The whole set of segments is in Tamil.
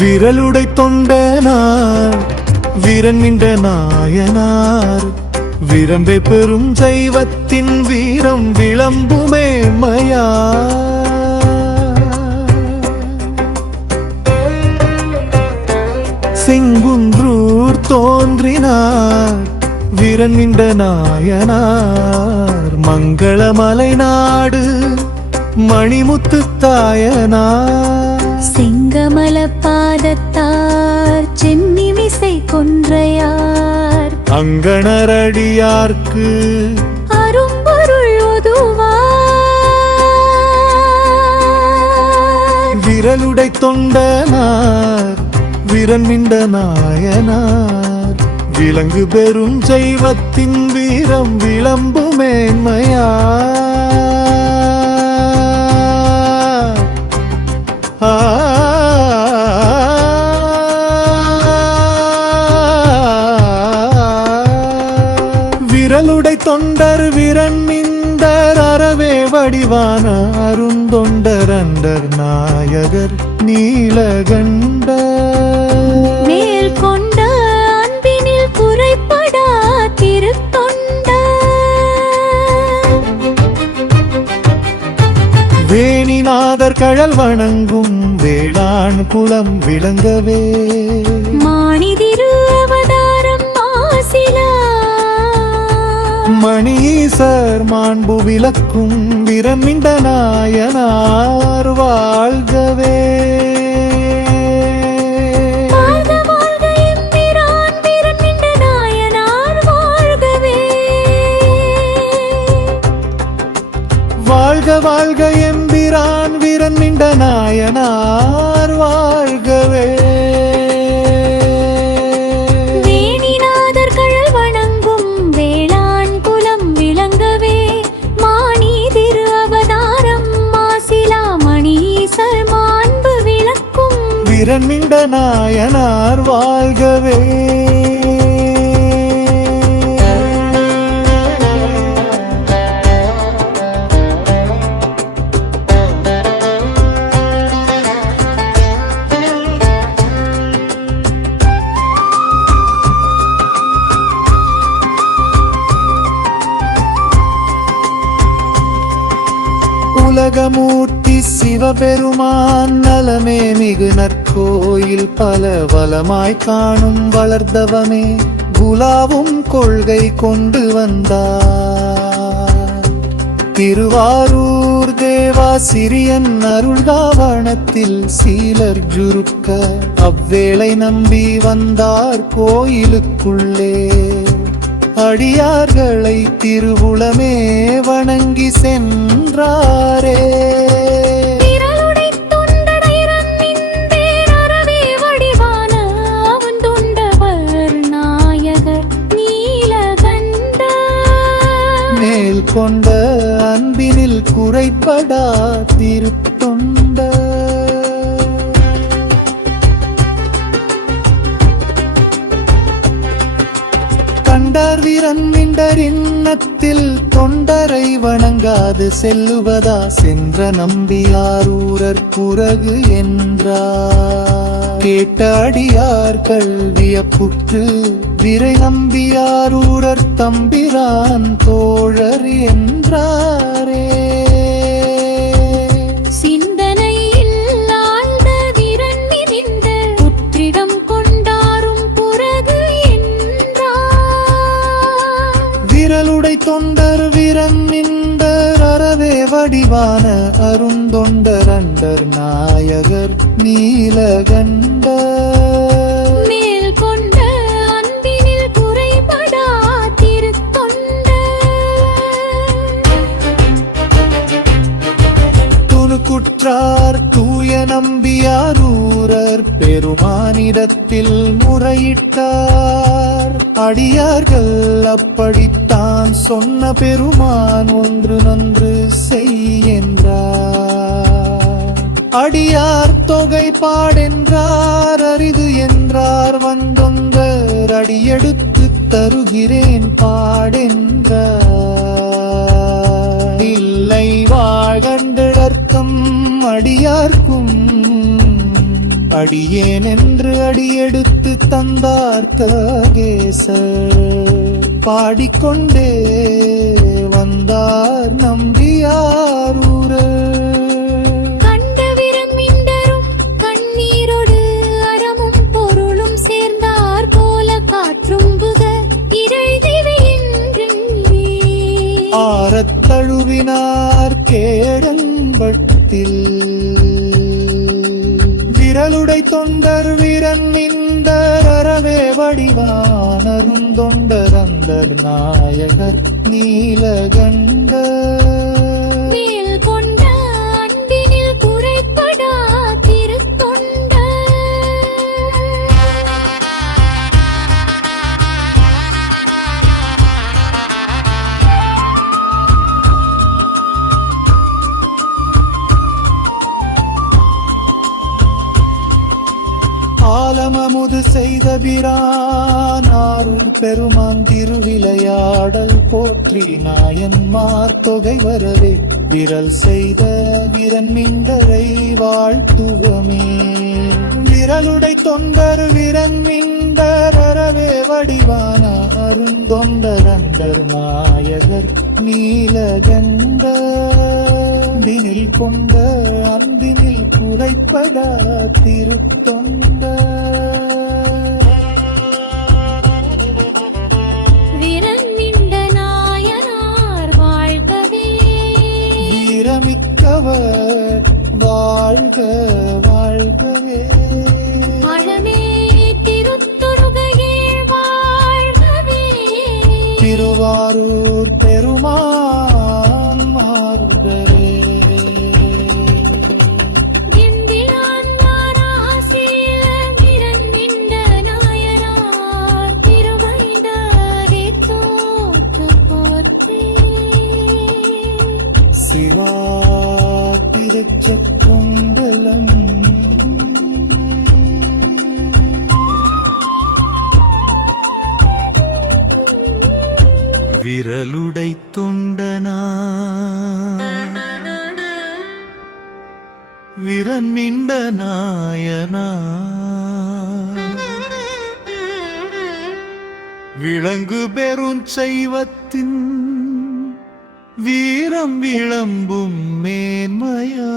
விரலுடை தொண்டனார் வீரன் நின்ற நாயனார் விரம்பை பெரும் சைவத்தின் வீரம் விளம்புமே மயா செங்குன்றூர் தோன்றினார் வீரன் நின்ற நாயனார் மங்களமலை நாடு மணிமுத்து தாயனார் செங்கமல பாதத்தார் சென்னிமிசை கொன்றையார் அங்கணரடியார்க்கு அரும்பொருள் ஓதுவார் விரலுடை தொண்டனார் வீரன் நின்ற நாயனார் விலங்கு பெரும் சைவத்தின் வீரம் விளம்புமேன்மையா விரலுடை தொண்டர் வீரன் நின்றர் அறவே வடிவான அருந்தொண்டர் அண்டர் நாயகர் நீலகண்டர் மேல் கொண்ட அன்பினில் குறைபடா திருத்தொண்டர் வேணிநாதர் கழல் வணங்கும் வேளாண் குலம் விளங்கவே மாணி திரு அவதாரம் மாசிலா மணீசர் மாண்பு விளக்கும் விரமிண்ட நாயனார் வாழ்கவே வாழ்க வாழ்க எம்பிரான் வீரமிண்ட நாயனார் வாழ்கவே வாழ்க வாழ்க எம்பிரான் விரமிண்ட நாயனார் வாழ்கவே வேணிநாதர் கழல் வணங்கும் வேளாண் குலம் விளங்கவே மாணி திரு அவதாரம் மாசிலா மணீசர் மாண்பு விளக்கும் விரமிண்ட நாயனார் வாழ்கவே உலகமூர்த்தி சிவபெருமான் நலமே மிகு நற்கோயில் பல வளமாய் காணும் வளர்ந்தவமே குலாவும் கொள்கை கொண்டு வந்தார் திருவாரூர் தேவா சிறியன் அருள்காவணத்தில் சீலர் ஜுருக்க அவ்வேளை நம்பி வந்தார் கோயிலுக்குள்ளே அடியார்களை திருவுளமே வணங்கி சென்றாரே விரலுடை தொண்டரையரன் நின்றேர் அறவே வடிவான அவன் தொண்டவர் நாயகர் நீலகண்டர் மேல் கொண்ட அன்பினில் குறைபடா திருத்தொண்டர் கண்டார் வீரன் நின்றர் இன்னத்தில் தொண்டரை வணங்காது செல்லுவதா சென்ற நம்பியாரூரர் புறகு என்றார் கேட்ட அடியார்கள் வியப்புற்று விரை நம்பியாரூரர் தம்பிரான் தோழர் என்றாரே சிந்தனையில் ஆழ்ந்த வீரன் மிதிந்த புற்றிடம் கொண்டாரும் புறகு என்றார் விரலுடை தொண்டர் வீரன் நின்றர் அறவே வடிவான அருந்தொண்டர் அண்டர் நாயகர் நீலகண்டர் மேல் கொண்ட அன்பினில் குறைபடா திருத்தொண்டர் துணுக்குற்றார் தூய நம்பியாரூரர் பெருமானிடத்தில் முறையிட்டார் அடியார்கள் அப்படித்தான் சொன்ன பெருமான் ஒன்று நன்று செய் என்றார் அடியார் தொகை பாடென்றார் அரிது என்றார் வந்தொந்தர் அடியெடுத்து தருகிறேன் பாடென்றார் இல்லை வாழ்கண்டர்க்கம் அடியார்க்கும் அடியேன் என்று அடியெடுத்து தந்தார் தகேசர் பாடிக்கொண்டே வந்தார் நம்பியாரூர கண்டவிரம் மிண்டரும் கண்ணீரோடு அறமும் பொருளும் சேர்ந்தார் போல காற்றும் புக இறைதிவையின்றி ஆரத் தழுவினார் கேடன்பட்டில் விரலுடை தொண்டர் வீரன் மிண்டர் அறவே வடிவானரும் தொண்டர் அந்தர் நாயகர் நீலகண்டர் மேல் கொண்ட அன்பினில் குறைபடா திருத்தொண்டர் ஆலமமுது செய்த பிரானாரூர் பெருமான் திருவிளையாடல் போற்றி நாயன்மார் தொகை வரவே விரல் செய்த வீரன் மிண்டரை வாழ்த்துவமே விரலுடை தொண்டர் வீரன் மிண்டர் அறவே வடிவான அருந்தொண்டர் அண்டர் நாயகர் நீலகண்டர் கொண்ட அன்பினில் குறைப்படா திருத்தொண்ட வீரன் மிண்ட நாயனார் வாழ்கவே வீரமிக்கவர் வாழ்க வாழ்கவே அழமே திருத்துருகையில் வாழ்கவே திருவாரூர் பெருமான் மாறுதரே எம்பிரான் வாராசில வீரன் மிண்ட நாயனார் திருவைந்தரே தோற்று போற்றே சிவா திருச்செக்கும்பலம் விரலுடை தொண்டனா விரன் மிண்ட நாயனா விளங்கு பெருஞ்செய்வத்தின் வீரம் விளம்பும் மேன்மையா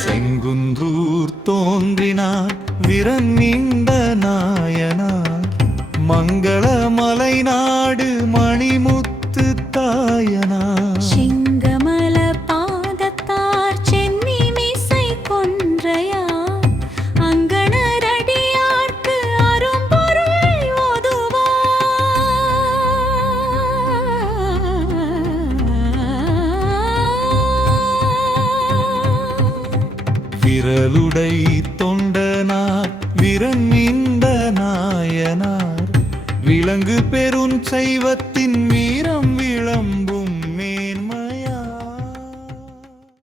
செங்குன்றூர் தோன்றினார் வீரன் மிண்ட நாயனார் மங்கள மலை நாடு மணிமுத்து தாயனார் சிங்கமல பாதத்தார் சென்னி மீசை கொன்றையார் அங்கணரடியார்க்கு அரும்பொருள் ஓதுவார் விரலுடை தொண்டனார் வீரன் மிண்ட நாயனார் விளங்கு பெருஞ்செய்வத்தின்